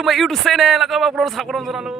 to my YouTube channel. Aku upload sakuran janalu.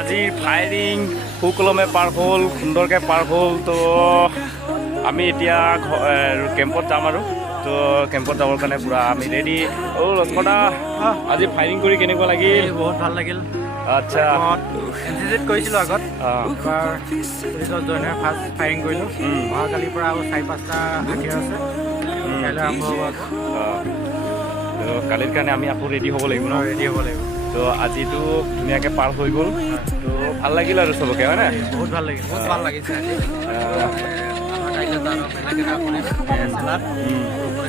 আজি firing সুকলমে পাৰ হ'ল, সুন্দৰকৈ পাৰ হ'ল। তো আমি এতিয়া কেম্পত যাম আৰু তো কেম্পত যাবৰ কাৰণে পুৰা আমি ৰেডি। লস্কৰদা, আজি ফায়াৰিং কৰি কেনেকুৱা লাগিল? বহুত ভাল লাগিল। আচ্ছা, এনচিচিত কৰিছিলোঁ আগত, এবাৰ পুলিচত জইন হৈ ফাৰ্ষ্ট ফায়াৰিং কৰিলোঁ। অহাকালিৰ পৰা আৰু 4-5টা আশীৰ আছে, কাইলৈ আৰম্ভ হ'ব। তো কালিৰ কাৰণে আমি আকৌ ৰেডি হ'ব লাগিব ন? ৰেডি হ'ব লাগিব। তো আজিতো ধুনীয়াকৈ পাৰ হৈ গ'ল, তো ভাল লাগিল আৰু চবকে, হয় নাই? বহুত ভাল লাগিল, বহুত ভাল লাগিছে আজি।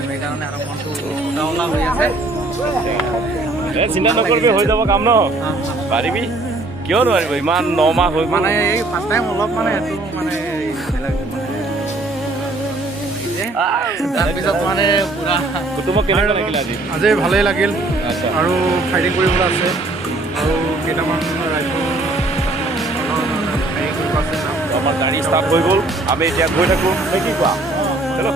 সেইকাৰণে আৰু মনটো উলা হৈ আছে। চিন্তা নকৰিবি, হৈ যাব কাম ন? পাৰিবি, কিয় নোৱাৰিব? ইমান 9 মাহ হৈ মানে এই ফাৰ্ষ্ট টাইম অলপ মানে এইটো মানে যে তাৰপিছত মানে পুৰা তোমাক কেনেকুৱা লাগিলে আজি আজি ভালেই লাগিল আচ্ছা আৰু ফাইটিং কৰিবলৈ আছে আৰু কেইটামান ৰাইফল ফাইটিং কৰিব আছে আমাৰ গাড়ী ষ্টাৰ্ট হৈ গ'ল আমি এতিয়া গৈ থাকোঁ নে কি কোৱা চলো